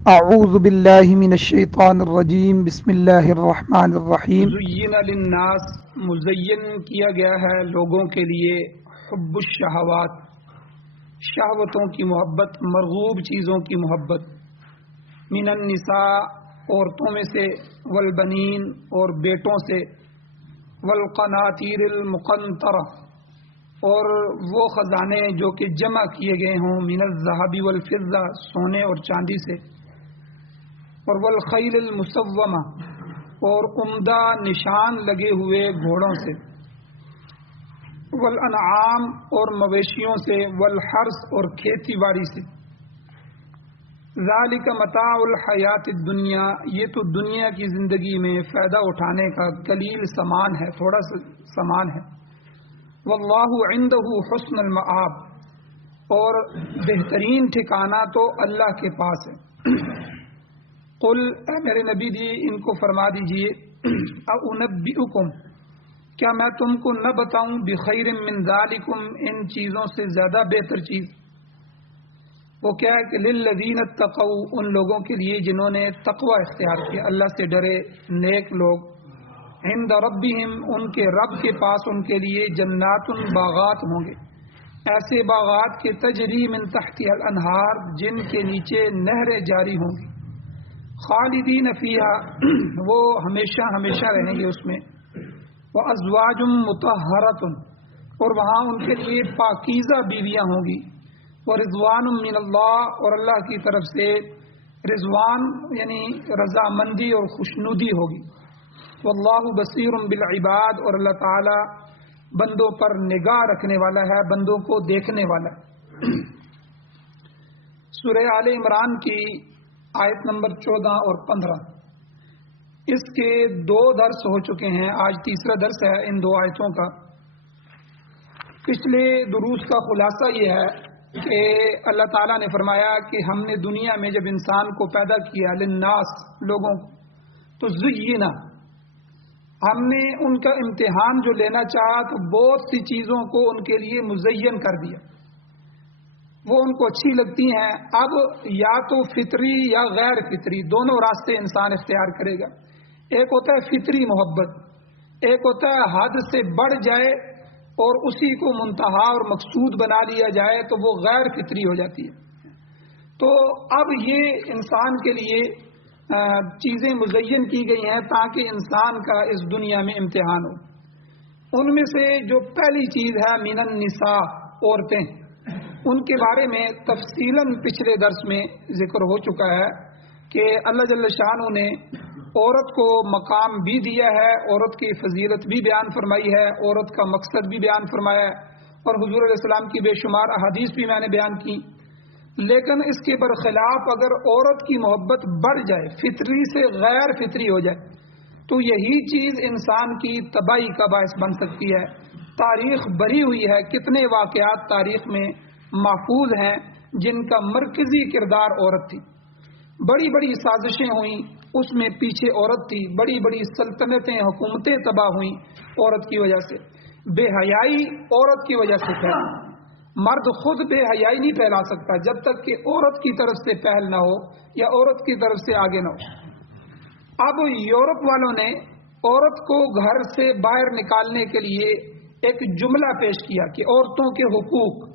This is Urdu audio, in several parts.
اعوذ باللہ من الشیطان الرجیم بسم اللہ الرحمن الرحیم زین للناس مزین کیا گیا ہے لوگوں کے لیے حب الشہوات شہوتوں کی محبت مرغوب چیزوں کی محبت من النساء عورتوں میں سے والبنین اور بیٹوں سے والقناطیر المقنطرہ اور وہ خزانے جو کہ جمع کیے گئے ہوں من الذهب والفضہ سونے اور چاندی سے اور والخیل المسومہ اور عمدہ نشان لگے ہوئے گھوڑوں سے والانعام اور مویشیوں سے والحرث اور کھیتی باڑی سے ذالک متاع الحیات الدنیا یہ تو دنیا کی زندگی میں فائدہ اٹھانے کا قلیل سامان ہے تھوڑا سا سامان ہے واللہ عندہ حسن المآب اور بہترین ٹھکانہ تو اللہ کے پاس ہے قل اے میرے نبی جی ان کو فرما دیجئے اونبئکم کیا میں تم کو نہ بتاؤں بخیر من ذالکم ان چیزوں سے زیادہ بہتر چیز وہ کیا ہے کہ للذین اتقوا ان لوگوں کے لیے جنہوں نے تقوی اختیار کیا اللہ سے ڈرے نیک لوگ عند ربہم ان کے رب کے پاس ان کے لیے جنات باغات ہوں گے ایسے باغات کے تجری من تحتها الانہار جن کے نیچے نہریں جاری ہوں گی خالدین فیہا وہ ہمیشہ ہمیشہ رہیں گے اس میں وازواج مطہرۃ اور وہاں ان کے لیے پاکیزہ بیویاں ہوں گی ورضوان من اللہ اور اللہ کی طرف سے رضوان یعنی رضامندی اور خوشنودی ہوگی واللہ بصیر بالعباد اور اللہ تعالی بندوں پر نگاہ رکھنے والا ہے بندوں کو دیکھنے والا ہے سورہ آل عمران کی آیت نمبر 14 اور 15 اس کے 2 درس ہو چکے ہیں آج تیسرا درس ہے ان 2 آیتوں کا پچھلے دروس کا خلاصہ یہ ہے کہ اللہ تعالیٰ نے فرمایا کہ ہم نے دنیا میں جب انسان کو پیدا کیا للناس لوگوں کو تو زینا ہم نے ان کا امتحان جو لینا چاہا تو بہت سی چیزوں کو ان کے لیے مزین کر دیا وہ ان کو اچھی لگتی ہیں اب یا تو فطری یا غیر فطری دونوں راستے انسان اختیار کرے گا ایک ہوتا ہے فطری محبت ایک ہوتا ہے حد سے بڑھ جائے اور اسی کو منتہا اور مقصود بنا لیا جائے تو وہ غیر فطری ہو جاتی ہے تو اب یہ انسان کے لیے چیزیں مزین کی گئی ہیں تاکہ انسان کا اس دنیا میں امتحان ہو ان میں سے جو پہلی چیز ہے من النساء عورتیں ان کے بارے میں تفصیلاً پچھلے درس میں ذکر ہو چکا ہے کہ اللہ جل شانہ نے عورت کو مقام بھی دیا ہے عورت کی فضیلت بھی بیان فرمائی ہے عورت کا مقصد بھی بیان فرمایا ہے اور حضور علیہ السلام کی بے شمار احادیث بھی میں نے بیان کی لیکن اس کے برخلاف اگر عورت کی محبت بڑھ جائے فطری سے غیر فطری ہو جائے تو یہی چیز انسان کی تباہی کا باعث بن سکتی ہے تاریخ بھری ہوئی ہے کتنے واقعات تاریخ میں محفوظ ہیں جن کا مرکزی کردار عورت تھی بڑی بڑی سازشیں ہوئیں اس میں پیچھے عورت تھی بڑی بڑی سلطنتیں حکومتیں تباہ ہوئیں عورت کی وجہ سے بے حیائی عورت کی وجہ سے پھیلی مرد خود بے حیائی نہیں پھیلا سکتا جب تک کہ عورت کی طرف سے پہل نہ ہو یا عورت کی طرف سے آگے نہ ہو اب یورپ والوں نے عورت کو گھر سے باہر نکالنے کے لیے ایک جملہ پیش کیا کہ عورتوں کے حقوق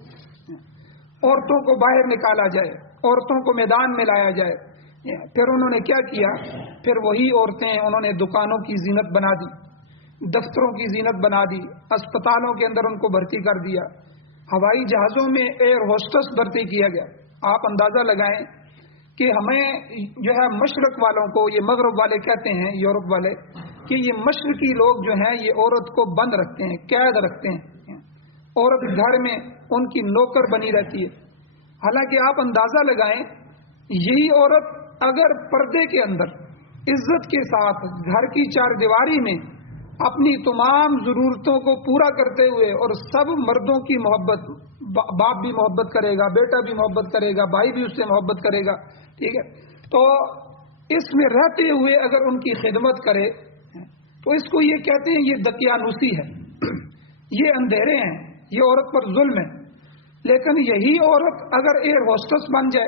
عورتوں کو باہر نکالا جائے عورتوں کو میدان میں لایا جائے پھر انہوں نے کیا کیا پھر وہی عورتیں انہوں نے دکانوں کی زینت بنا دی دفتروں کی زینت بنا دی اسپتالوں کے اندر ان کو بھرتی کر دیا ہوائی جہازوں میں ایئر ہوسٹس بھرتی کیا گیا آپ اندازہ لگائیں کہ ہمیں جو ہے مشرق والوں کو یہ مغرب والے کہتے ہیں یورپ والے کہ یہ مشرقی لوگ جو ہیں یہ عورت کو بند رکھتے ہیں قید رکھتے ہیں عورت گھر میں ان کی نوکر بنی رہتی ہے حالانکہ آپ اندازہ لگائیں یہی عورت اگر پردے کے اندر عزت کے ساتھ گھر کی 4 دیواری میں اپنی تمام ضرورتوں کو پورا کرتے ہوئے اور سب مردوں کی محبت باپ بھی محبت کرے گا بیٹا بھی محبت کرے گا بھائی بھی اس سے محبت کرے گا ٹھیک ہے تو اس میں رہتے ہوئے اگر ان کی خدمت کرے تو اس کو یہ کہتے ہیں یہ دقیانوسی ہے یہ اندھیرے ہیں یہ عورت پر ظلم ہے لیکن یہی عورت اگر ایئر ہوسٹس بن جائے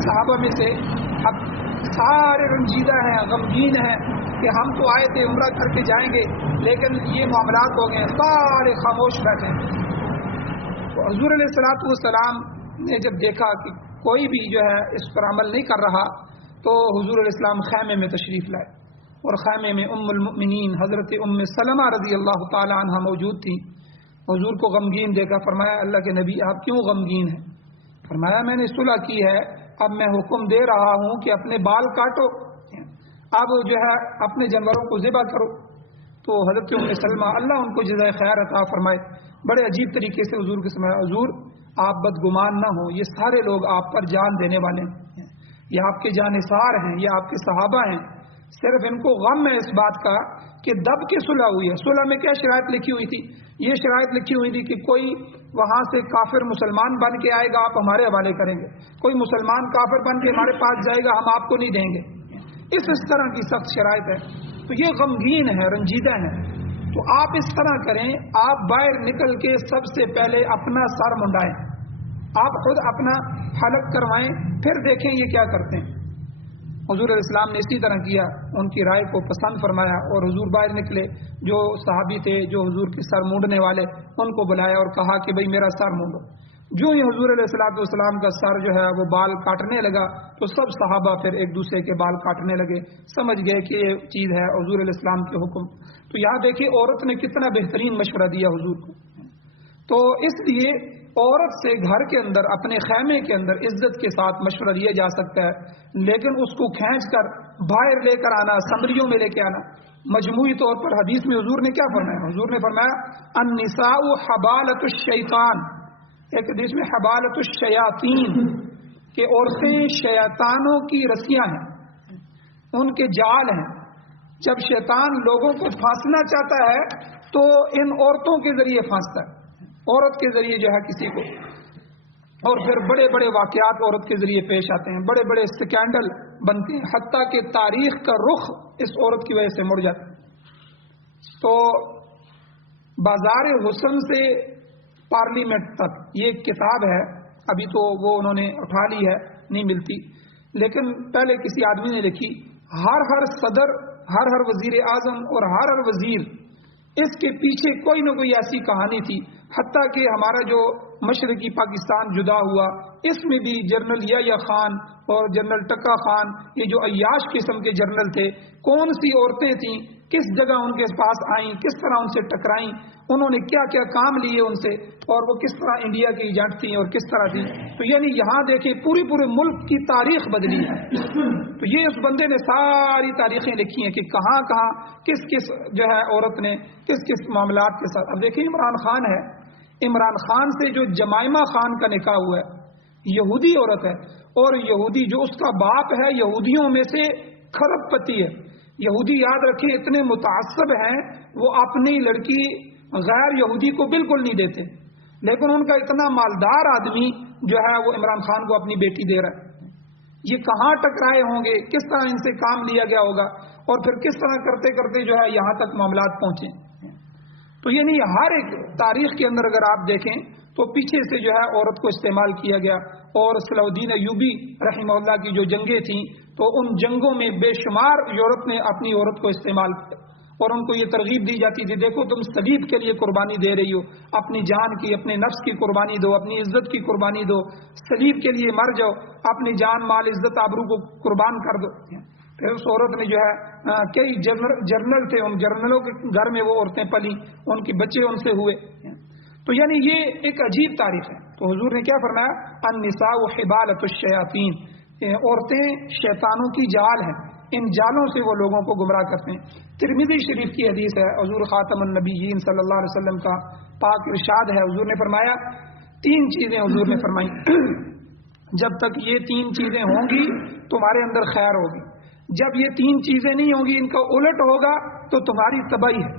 صحابہ میں سے اب سارے رنجیدہ ہیں، غمگین ہیں کہ ہم تو آئے تھے عمرہ کر کے جائیں گے، لیکن یہ معاملات ہو گئے، سارے خاموش بیٹھے ہیں۔ تو حضور علیہ الصلوۃ والسلام نے جب دیکھا کہ کوئی بھی جو ہے اس پر عمل نہیں کر رہا تو حضور علیہ السلام خیمے میں تشریف لائے، اور خیمے میں ام المؤمنین حضرت ام سلمہ رضی اللہ تعالی عنہ موجود تھی۔ حضور کو غمگین دیکھا، فرمایا اللہ کے نبی آپ کیوں غمگین ہیں؟ فرمایا میں نے صلح کی ہے، اب میں حکم دے رہا ہوں کہ اپنے بال کاٹو، اب جو ہے اپنے جانوروں کو ذبح کرو۔ تو حضرت ام سلمہ اللہ ان کو جزائے خیر عطا فرمائے، بڑے عجیب طریقے سے حضور کے سمجھا، حضور آپ بدگمان نہ ہوں، یہ سارے لوگ آپ پر جان دینے والے ہیں، یہ آپ کے جانثار ہیں، یہ آپ کے صحابہ ہیں، صرف ان کو غم ہے اس بات کا کہ دب کے صلح ہوئی ہے۔ صلح میں کیا شرائط لکھی ہوئی تھی؟ یہ شرائط لکھی ہوئی تھی کہ کوئی وہاں سے کافر مسلمان بن کے آئے گا آپ ہمارے حوالے کریں گے، کوئی مسلمان کافر بن کے ہمارے پاس جائے گا ہم آپ کو نہیں دیں گے، اس طرح کی سخت شرائط ہے۔ تو یہ غمگین ہے، رنجیدہ ہیں، تو آپ اس طرح کریں، آپ باہر نکل کے سب سے پہلے اپنا سر منڈائیں، آپ خود اپنا حلق کروائیں، پھر دیکھیں یہ کیا کرتے ہیں۔ حضور علیہ السلام نے اسی طرح کیا، ان کی رائے کو پسند فرمایا اور حضور باہر نکلے، جو صحابی تھے جو حضور کے سر مونڈنے والے ان کو بلایا اور کہا کہ بھئی میرا سر مونڈو۔ جو ہی حضور علیہ السلام کا سر جو ہے وہ بال کاٹنے لگا تو سب صحابہ پھر ایک دوسرے کے بال کاٹنے لگے، سمجھ گئے کہ یہ چیز ہے حضور علیہ السلام کے حکم۔ تو یہاں دیکھیے عورت نے کتنا بہترین مشورہ دیا حضور کو۔ تو اس لیے عورت سے گھر کے اندر اپنے خیمے کے اندر عزت کے ساتھ مشورہ دیا جا سکتا ہے، لیکن اس کو کھینچ کر باہر لے کر آنا، اسمبلیوں میں لے کے آنا، مجموعی طور پر حدیث میں حضور نے کیا فرمایا؟ حضور نے فرمایا النساء حبالۃ الشیطان، ایک حدیث میں حبالۃ الشیاطین، کہ عورتیں شیطانوں کی رسیاں ہیں، ان کے جال ہیں۔ جب شیطان لوگوں کو پھانسنا چاہتا ہے تو ان عورتوں کے ذریعے پھانستا ہے، عورت کے ذریعے جو ہے کسی کو، اور پھر بڑے بڑے واقعات عورت کے ذریعے پیش آتے ہیں، بڑے بڑے سکینڈل بنتے ہیں، حتیٰ کہ تاریخ کا رخ اس عورت کی وجہ سے مڑ جاتا ہے۔ تو بازار حسن سے پارلیمنٹ تک یہ ایک کتاب ہے، ابھی تو وہ انہوں نے اٹھا لی ہے، نہیں ملتی، لیکن پہلے کسی آدمی نے لکھی۔ ہر صدر، ہر وزیر اعظم اور ہر وزیر، اس کے پیچھے کوئی نہ کوئی ایسی کہانی تھی، حتیٰ کہ ہمارا جو مشرقی پاکستان جدا ہوا اس میں بھی جنرل یحییٰ خان اور جنرل ٹکا خان، یہ جو عیاش قسم کے جنرل تھے، کون سی عورتیں تھیں، کس جگہ ان کے پاس آئیں، کس طرح ان سے ٹکرائیں، انہوں نے کیا کیا کام لیے ان سے، اور وہ کس طرح انڈیا کی ایجنٹ تھیں اور کس طرح تھی۔ تو یعنی یہاں دیکھیں پورے ملک کی تاریخ بدلی ہے۔ تو یہ اس بندے نے ساری تاریخیں لکھی ہیں کہ کہاں کہاں کس جو ہے عورت نے کس معاملات کے ساتھ۔ اب دیکھیں عمران خان ہے، عمران خان سے جو جمائمہ خان کا نکاح ہوا ہے، یہودی عورت ہے، اور یہودی جو اس کا باپ ہے یہودیوں میں سے کھرب پتی ہے۔ یہودی یاد رکھیں اتنے متعصب ہیں، وہ اپنی لڑکی غیر یہودی کو بالکل نہیں دیتے، لیکن ان کا اتنا مالدار آدمی جو ہے وہ عمران خان کو اپنی بیٹی دے رہا ہے۔ یہ کہاں ٹکرائے ہوں گے، کس طرح ان سے کام لیا گیا ہوگا، اور پھر کس طرح کرتے کرتے جو ہے یہاں تک معاملات پہنچے۔ تو یعنی ہر ایک تاریخ کے اندر اگر آپ دیکھیں تو پیچھے سے جو ہے عورت کو استعمال کیا گیا، اور صلاح الدین ایوبی رحمہ اللہ کی جو جنگیں تھیں تو ان جنگوں میں بے شمار یورپ نے اپنی عورت کو استعمال کیا، اور ان کو یہ ترغیب دی جاتی تھی دیکھو تم صلیب کے لیے قربانی دے رہی ہو، اپنی جان کی، اپنے نفس کی قربانی دو، اپنی عزت کی قربانی دو، صلیب کے لیے مر جاؤ، اپنی جان مال عزت آبرو کو قربان کر دو۔ پھر اس عورت نے جو ہے کئی جرنل تھے، ان جرنلوں کے گھر میں وہ عورتیں پلی، ان کے بچے ان سے ہوئے۔ تو یعنی یہ ایک عجیب تاریخ ہے۔ تو حضور نے کیا فرمایا؟ النساء حبالۃ الشیاطین، عورتیں شیطانوں کی جال ہیں، ان جالوں سے وہ لوگوں کو گمراہ کرتے ہیں۔ ترمذی شریف کی حدیث ہے، حضور خاتم النبیین صلی اللہ علیہ وسلم کا پاک ارشاد ہے، حضور نے فرمایا 3 چیزیں حضور نے فرمائی، جب تک یہ 3 چیزیں ہوں گی تمہارے اندر خیر ہوگی، جب یہ 3 چیزیں نہیں ہوں گی، ان کا الٹ ہوگا تو تمہاری تباہی ہے۔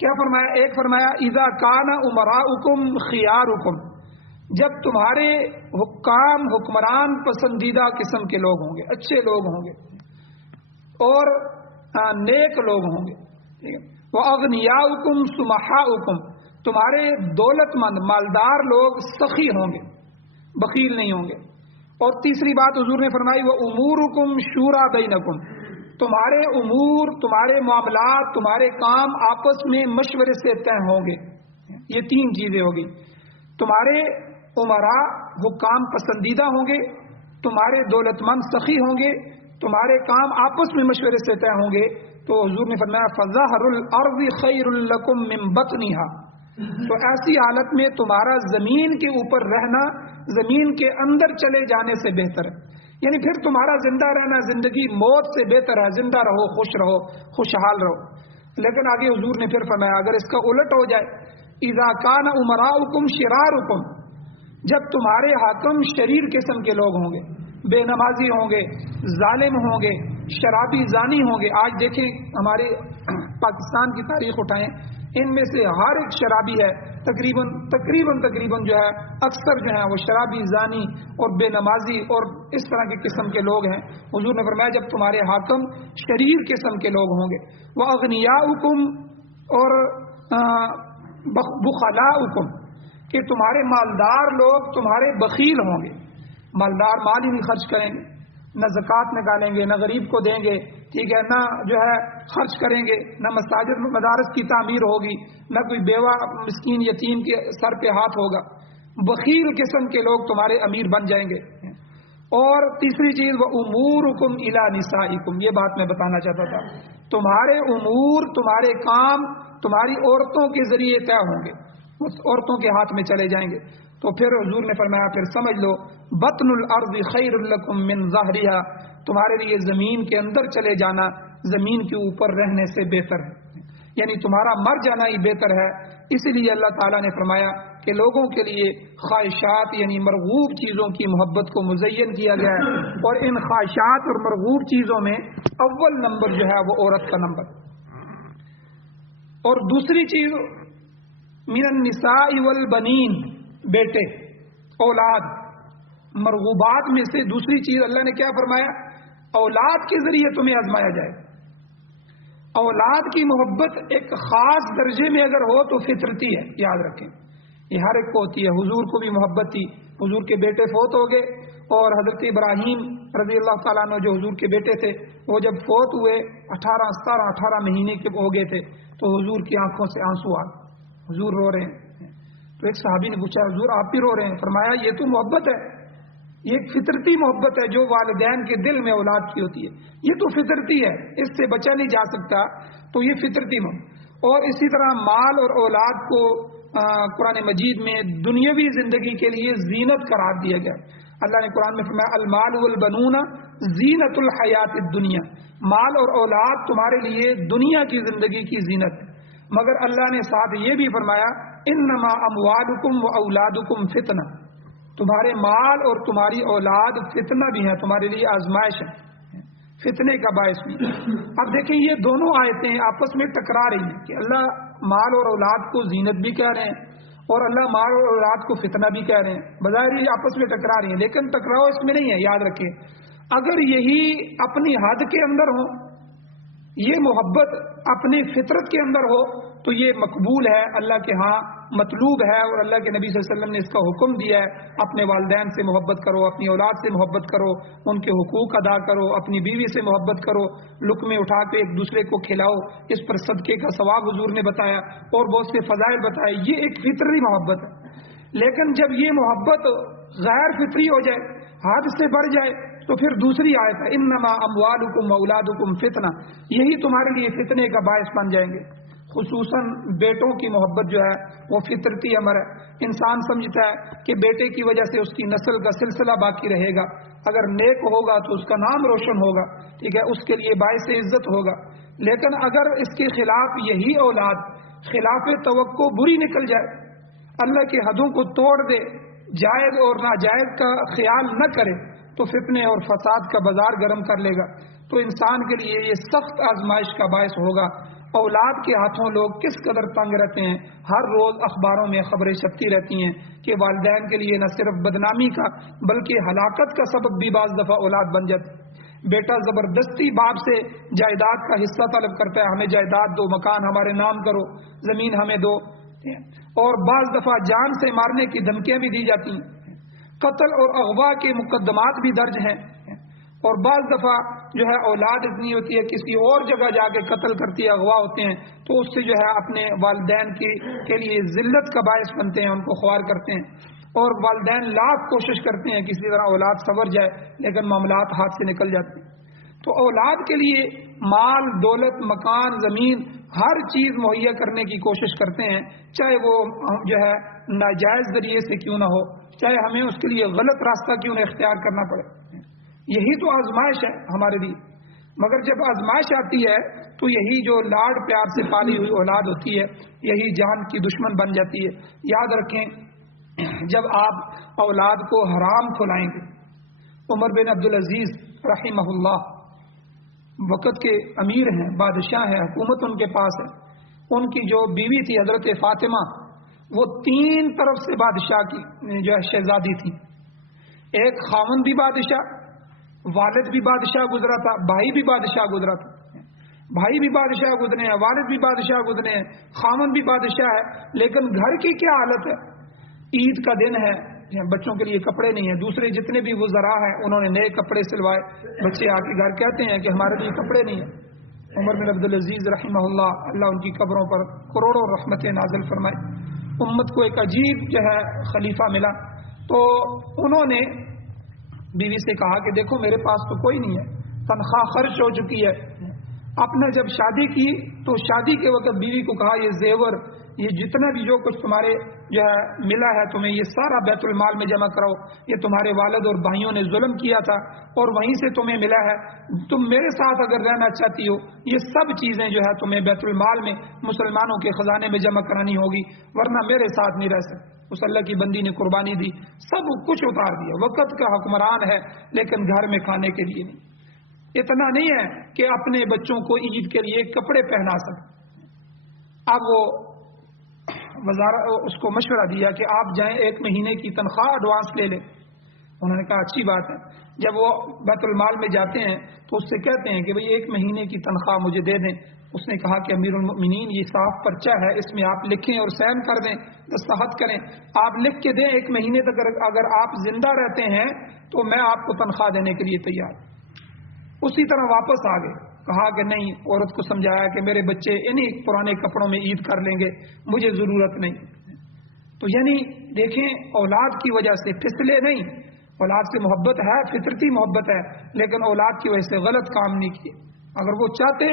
کیا فرمایا؟ ایک فرمایا اذا کان امراؤکم خیارکم، جب تمہارے حکمران پسندیدہ قسم کے لوگ ہوں گے، اچھے لوگ ہوں گے اور نیک لوگ ہوں گے، وَأَغْنِيَاؤُكُمْ سُمَحَاؤُكُمْ، تمہارے دولت مند مالدار لوگ سخی ہوں گے، بخیل نہیں ہوں گے، اور تیسری بات حضور نے فرمائی وہ امورکم شورا بینکم، تمہارے امور، تمہارے معاملات، تمہارے کام آپس میں مشورے سے طے ہوں گے. یہ تین چیزیں ہوگی. تمہارے عمرا حکام پسندیدہ ہوں گے، تمہارے دولت مند سخی ہوں گے، تمہارے کام آپس میں مشورے سے طے ہوں گے. تو حضور نے فرمایا فظہر الارض خیر لکم من بطنها، تو ایسی حالت میں تمہارا زمین کے اوپر رہنا زمین کے اندر چلے جانے سے بہتر ہے. یعنی پھر تمہارا زندہ رہنا زندگی موت سے بہتر ہے. زندہ رہو، خوش رہو، خوشحال رہو. لیکن آگے حضور نے پھر فرمایا اگر اس کا الٹ ہو جائے، اذا کان امراؤکم شرارکم، جب تمہارے حاکم شریر قسم کے لوگ ہوں گے، بے نمازی ہوں گے، ظالم ہوں گے، شرابی زانی ہوں گے. آج دیکھیں ہمارے پاکستان کی تاریخ اٹھائیں، ان میں سے ہر ایک شرابی ہے، تقریباً جو ہے اکثر جو ہیں وہ شرابی زانی اور بے نمازی اور اس طرح کے قسم کے لوگ ہیں. حضور نے فرمایا جب تمہارے حاکم شریر قسم کے لوگ ہوں گے، وَأَغْنِيَاؤُكُمْ، اور بخلاؤکم، کہ تمہارے مالدار لوگ تمہارے بخیل ہوں گے. مالدار مال ہی نہیں خرچ کریں گے، نہ زکوٰۃ نکالیں گے، نہ غریب کو دیں گے، ٹھیک ہے، نہ جو ہے خرچ کریں گے، نہ مساجد مدارس کی تعمیر ہوگی، نہ کوئی بیوہ مسکین یتیم کے سر پہ ہاتھ ہوگا. بخیل قسم کے لوگ تمہارے امیر بن جائیں گے. اور تیسری چیز وَأُمُورُكُمْ إِلَى نِسَائِكُمْ، یہ بات میں بتانا چاہتا تھا. تمہارے امور، تمہارے کام تمہاری عورتوں کے ذریعے طے ہوں گے، اس عورتوں کے ہاتھ میں چلے جائیں گے. تو پھر حضور نے فرمایا پھر سمجھ لو بطن الارض خیر لکم من ظہرها، تمہارے لیے زمین کے اندر چلے جانا زمین کے اوپر رہنے سے بہتر ہے. یعنی تمہارا مر جانا ہی بہتر ہے. اسی لیے اللہ تعالیٰ نے فرمایا کہ لوگوں کے لیے خواہشات یعنی مرغوب چیزوں کی محبت کو مزین کیا گیا ہے، اور ان خواہشات اور مرغوب چیزوں میں اول نمبر جو ہے وہ عورت کا نمبر. اور دوسری چیز من النساء والبنین، بیٹے، اولاد. مرغوبات میں سے دوسری چیز اللہ نے کیا فرمایا؟ اولاد کے ذریعے تمہیں آزمایا جائے. اولاد کی محبت ایک خاص درجے میں اگر ہو تو فطرتی ہے، یاد رکھیں، یہ ہر ایک کو ہوتی ہے. حضور کو بھی محبت تھی، حضور کے بیٹے فوت ہو گئے، اور حضرت ابراہیم رضی اللہ تعالیٰ عنہ جو حضور کے بیٹے تھے، وہ جب فوت ہوئے 18 مہینے کے ہو گئے تھے، تو حضور کی آنکھوں سے آنسو آ، حضور رو رہے ہیں. تو ایک صحابی نے پوچھا حضور آپ بھی رو رہے ہیں؟ فرمایا یہ تو محبت ہے، یہ ایک فطرتی محبت ہے جو والدین کے دل میں اولاد کی ہوتی ہے. یہ تو فطرتی ہے، اس سے بچا نہیں جا سکتا. تو یہ فطرتی محبت. اور اسی طرح مال اور اولاد کو قرآن مجید میں دنیاوی زندگی کے لیے زینت قرار دیا گیا. اللہ نے قرآن میں فرمایا المال والبنون زینت الحیات الدنیا، مال اور اولاد تمہارے لیے دنیا کی زندگی کی زینت ہے. مگر اللہ نے ساتھ یہ بھی فرمایا انما اموالکم و اولادکم فتنہ، تمہارے مال اور تمہاری اولاد فتنہ بھی ہے، تمہارے لیے آزمائش ہے، فتنے کا باعث بھی. اب دیکھیں یہ دونوں آیتیں آپس میں ٹکرا رہی ہیں کہ اللہ مال اور اولاد کو زینت بھی کہہ رہے ہیں اور اللہ مال اور اولاد کو فتنہ بھی کہہ رہے ہیں. بظاہر یہ آپس میں ٹکرا رہی ہیں، لیکن ٹکراؤ اس میں نہیں ہے. یاد رکھیں اگر یہی اپنی حد کے اندر ہو، یہ محبت اپنی فطرت کے اندر ہو، تو یہ مقبول ہے، اللہ کے ہاں مطلوب ہے. اور اللہ کے نبی صلی اللہ علیہ وسلم نے اس کا حکم دیا ہے اپنے والدین سے محبت کرو، اپنی اولاد سے محبت کرو، ان کے حقوق ادا کرو، اپنی بیوی سے محبت کرو، لقمے اٹھا کے ایک دوسرے کو کھلاؤ، اس پر صدقے کا ثواب حضور نے بتایا اور بہت سے فضائل بتائے. یہ ایک فطری محبت ہے. لیکن جب یہ محبت غیر فطری ہو جائے، حد سے بڑھ جائے، تو پھر دوسری آیت ہے انما اموالکم و اولادکم فتنہ، یہی تمہارے لیے فتنے کا باعث بن جائیں گے. خصوصاً بیٹوں کی محبت جو ہے وہ فطرتی امر ہے. انسان سمجھتا ہے کہ بیٹے کی وجہ سے اس کی نسل کا سلسلہ باقی رہے گا، اگر نیک ہوگا تو اس کا نام روشن ہوگا، ٹھیک ہے، اس کے لیے باعث عزت ہوگا. لیکن اگر اس کے خلاف یہی اولاد خلاف توقع بری نکل جائے، اللہ کی حدوں کو توڑ دے، جائز اور ناجائز کا خیال نہ کرے، تو فتنے اور فساد کا بازار گرم کر لے گا. تو انسان کے لیے یہ سخت آزمائش کا باعث ہوگا. اولاد کے ہاتھوں لوگ کس قدر تنگ رہتے ہیں. ہر روز اخباروں میں خبریں چھپتی رہتی ہیں کہ والدین کے لیے نہ صرف بدنامی کا بلکہ ہلاکت کا سبب بھی بعض دفعہ اولاد بن جاتی. بیٹا زبردستی باپ سے جائیداد کا حصہ طلب کرتا ہے، ہمیں جائیداد دو، مکان ہمارے نام کرو، زمین ہمیں دو، اور بعض دفعہ جان سے مارنے کی دھمکیاں بھی دی جاتی ہیں. قتل اور اغوا کے مقدمات بھی درج ہیں، اور بعض دفعہ جو ہے اولاد اتنی ہوتی ہے کسی اور جگہ جا کے قتل کرتی ہے، اغوا ہوتے ہیں، تو اس سے جو ہے اپنے والدین کے لیے ذلت کا باعث بنتے ہیں، ان کو خوار کرتے ہیں، اور والدین لاکھ کوشش کرتے ہیں کسی طرح اولاد سنور جائے، لیکن معاملات ہاتھ سے نکل جاتے ہیں۔ تو اولاد کے لیے مال، دولت، مکان، زمین، ہر چیز مہیا کرنے کی کوشش کرتے ہیں، چاہے وہ جو ہے ناجائز ذریعے سے کیوں نہ ہو، چاہے ہمیں اس کے لیے غلط راستہ کیوں نہ اختیار کرنا پڑے۔ یہی تو آزمائش ہے ہمارے لیے، مگر جب آزمائش آتی ہے تو یہی جو لاڈ پیار سے پالی ہوئی اولاد ہوتی ہے، یہی جان کی دشمن بن جاتی ہے۔ یاد رکھیں، جب آپ اولاد کو حرام کھلائیں گے، عمر بن عبدالعزیز رحمہ اللہ وقت کے امیر ہیں، بادشاہ ہیں، حکومت ان کے پاس ہے، ان کی جو بیوی تھی حضرت فاطمہ، وہ 3 طرف سے بادشاہ کی جو ہے شہزادی تھی۔ ایک خاوند بھی بادشاہ، والد بھی بادشاہ گزرا تھا، بھائی بھی بادشاہ گزرا تھا، بھائی بھی بادشاہ گزرے ہیں، والد بھی بادشاہ گزرے ہیں، خاوند بھی بادشاہ ہے، لیکن گھر کی کیا حالت ہے؟ عید کا دن ہے، بچوں کے لیے کپڑے نہیں ہیں، دوسرے جتنے بھی وزراء ہیں انہوں نے نئے کپڑے سلوائے، بچے آ کے گھر کہتے ہیں کہ ہمارے لیے کپڑے نہیں ہیں۔ عمر بن عبدالعزیز رحمہ اللہ ان کی قبروں پر کروڑوں رحمتیں نازل فرمائے، امت کو ایک عجیب جو ہے خلیفہ ملا، تو انہوں نے بیوی سے کہا کہ دیکھو میرے پاس تو کوئی نہیں ہے، تنخواہ خرچ ہو چکی ہے۔ آپ نے جب شادی کی تو شادی کے وقت بیوی کو کہا یہ زیور، یہ جتنا بھی جو کچھ تمہارے جو ہے ملا ہے تمہیں، یہ سارا بیت المال میں جمع کراؤ، یہ تمہارے والد اور بھائیوں نے ظلم کیا تھا اور وہیں سے تمہیں ملا ہے، تم میرے ساتھ اگر رہنا چاہتی ہو یہ سب چیزیں جو ہے تمہیں بیت المال میں مسلمانوں کے خزانے میں جمع کرانی ہوگی، ورنہ میرے ساتھ نہیں رہ سکتے۔ اس اللہ کی بندی نے قربانی دی، سب کچھ اتار دیا، وقت کا حکمران ہے لیکن گھر میں کھانے کے لیے نہیں۔ اتنا نہیں ہے کہ اپنے بچوں کو عید کے لیے کپڑے پہنا سکے، اب وہ اس کو مشورہ دیا کہ آپ جائیں 1 مہینے کی تنخواہ ایڈوانس لے لیں۔ انہوں نے کہا اچھی بات ہے۔ جب وہ بیت المال میں جاتے ہیں تو اس سے کہتے ہیں کہ بھئی 1 مہینے کی تنخواہ مجھے دے دیں۔ اس نے کہا کہ امیر المؤمنین یہ صاف پرچہ ہے، اس میں آپ لکھیں اور سائن کر دیں، دستخط کریں، آپ لکھ کے دیں 1 مہینے تک اگر آپ زندہ رہتے ہیں تو میں آپ کو تنخواہ دینے کے لیے تیار۔ اسی طرح واپس آ گئے، کہا کہ نہیں، عورت کو سمجھایا کہ میرے بچے انہی پرانے کپڑوں میں عید کر لیں گے، مجھے ضرورت نہیں۔ تو یعنی دیکھیں، اولاد کی وجہ سے پھسلے نہیں، اولاد سے محبت ہے، فطرتی محبت ہے، لیکن اولاد کی وجہ سے غلط کام نہیں کیے۔ اگر وہ چاہتے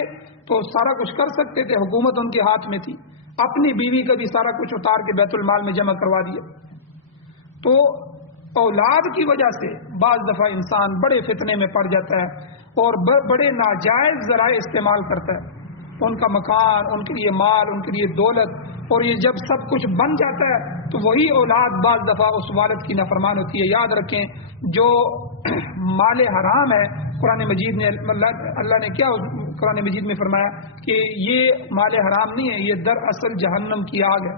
تو سارا کچھ کر سکتے تھے، حکومت ان کے ہاتھ میں تھی، اپنی بیوی کا بھی سارا کچھ اتار کے بیت المال میں جمع کروا دیا۔ تو اولاد کی وجہ سے بعض دفعہ انسان بڑے فتنے میں پڑ جاتا ہے اور بڑے ناجائز ذرائع استعمال کرتا ہے، ان کا مکان، ان کے لیے مال، ان کے لیے دولت، اور یہ جب سب کچھ بن جاتا ہے تو وہی اولاد بعض دفعہ اس والد کی نافرمان ہوتی ہے۔ یاد رکھیں، جو مال حرام ہے، قرآن مجید نے اللہ نے کیا قرآن مجید میں فرمایا کہ یہ مال حرام نہیں ہے، یہ دراصل جہنم کی آگ ہے،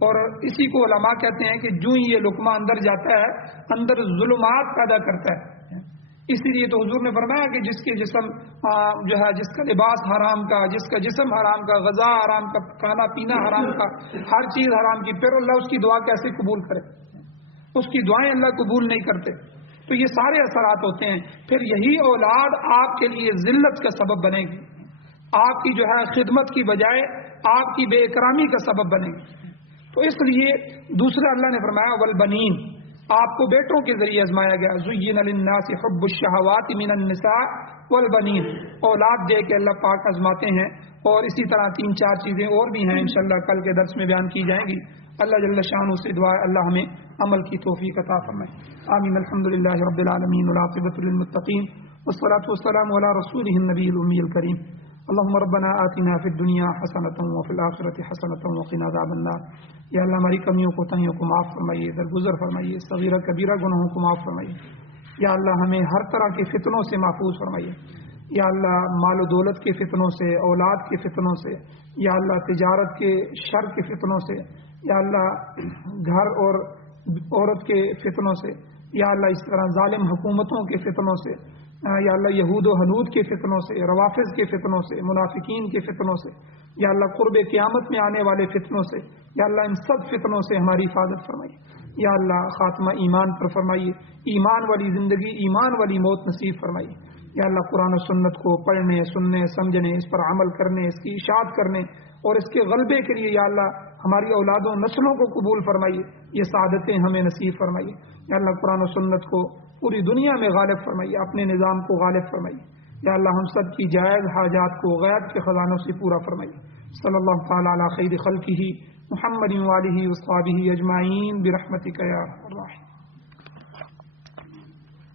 اور اسی کو علماء کہتے ہیں کہ جو یہ لقمہ اندر جاتا ہے اندر ظلمات پیدا کرتا ہے۔ اسی لیے تو حضور نے فرمایا کہ جس کے جسم جو ہے، جس کا لباس حرام کا، جس کا جسم حرام کا، غذا حرام کا، کھانا پینا حرام کا، ہر چیز حرام کی، پھر اللہ اس کی دعا کیسے قبول کرے؟ اس کی دعائیں اللہ قبول نہیں کرتے۔ تو یہ سارے اثرات ہوتے ہیں۔ پھر یہی اولاد آپ کے لیے ذلت کا سبب بنے گی، آپ کی جو ہے خدمت کی بجائے آپ کی بے اکرامی کا سبب بنے گی۔ تو اس لیے دوسرا اللہ نے فرمایا والبنین، آپ کو بیٹوں کے ذریعے آزمایا گیا، زین للناس حب الشہوات من النساء والبنین، اولاد دے کے اللہ پاک آزماتے ہیں، اور اسی طرح 3-4 چیزیں اور بھی ہیں، انشاءاللہ کل کے درس میں بیان کی جائیں گی۔ اللہ جل شانہ سے دعا ہے اللہ ہمیں عمل کی توفیق عطا فرمائے، آمین۔ الحمدللہ رب العالمین والعاقبۃ للمتقین والصلاۃ والسلام علی رسولہ النبی الامی الکریم۔ اللهم ربنا آتنا فی الدنیا حسنۃ وفی الآخرۃ حسنۃ وقنا عذاب النار۔ یا اللہ ہماری کمیوں کوتاہیوں کو معاف فرمائیے، درگزر فرمائیے، صغیرہ کبیرہ گناہوں کو معاف فرمائیے۔ یا اللہ ہمیں ہر طرح کے فتنوں سے محفوظ فرمائیے۔ یا اللہ مال و دولت کے فتنوں سے، اولاد کے فتنوں سے، یا اللہ تجارت کے شر کے فتنوں سے، یا اللہ گھر اور عورت کے فتنوں سے، یا اللہ اس طرح ظالم حکومتوں کے فتنوں سے، یا اللہ یہود و حنود کے فتنوں سے، روافض کے فتنوں سے، منافقین کے فتنوں سے، یا اللہ قرب قیامت میں آنے والے فتنوں سے، یا اللہ ان سب فتنوں سے ہماری حفاظت فرمائیے۔ یا اللہ خاتمہ ایمان پر فرمائیے، ایمان والی زندگی، ایمان والی موت نصیب فرمائیے۔ یا اللہ قرآن و سنت کو پڑھنے، سننے، سمجھنے، اس پر عمل کرنے، اس کی اشاعت کرنے اور اس کے غلبے کے لیے یا اللہ ہماری اولادوں نسلوں کو قبول فرمائیے، یہ سعادتیں ہمیں نصیب فرمائیے۔ یا اللہ قرآن و سنت کو پوری دنیا میں غالب فرمائیے، اپنے نظام کو غالب فرمائیے۔ یا اللہ ہم سب کی جائز حاجات کو غیب کے خزانوں سے پورا فرمائیے۔ صلی اللہ تعالی علی خیر خلقہ محمد وآلہ وصحبہ اجمعین برحمتک یا ارحم الراحمین۔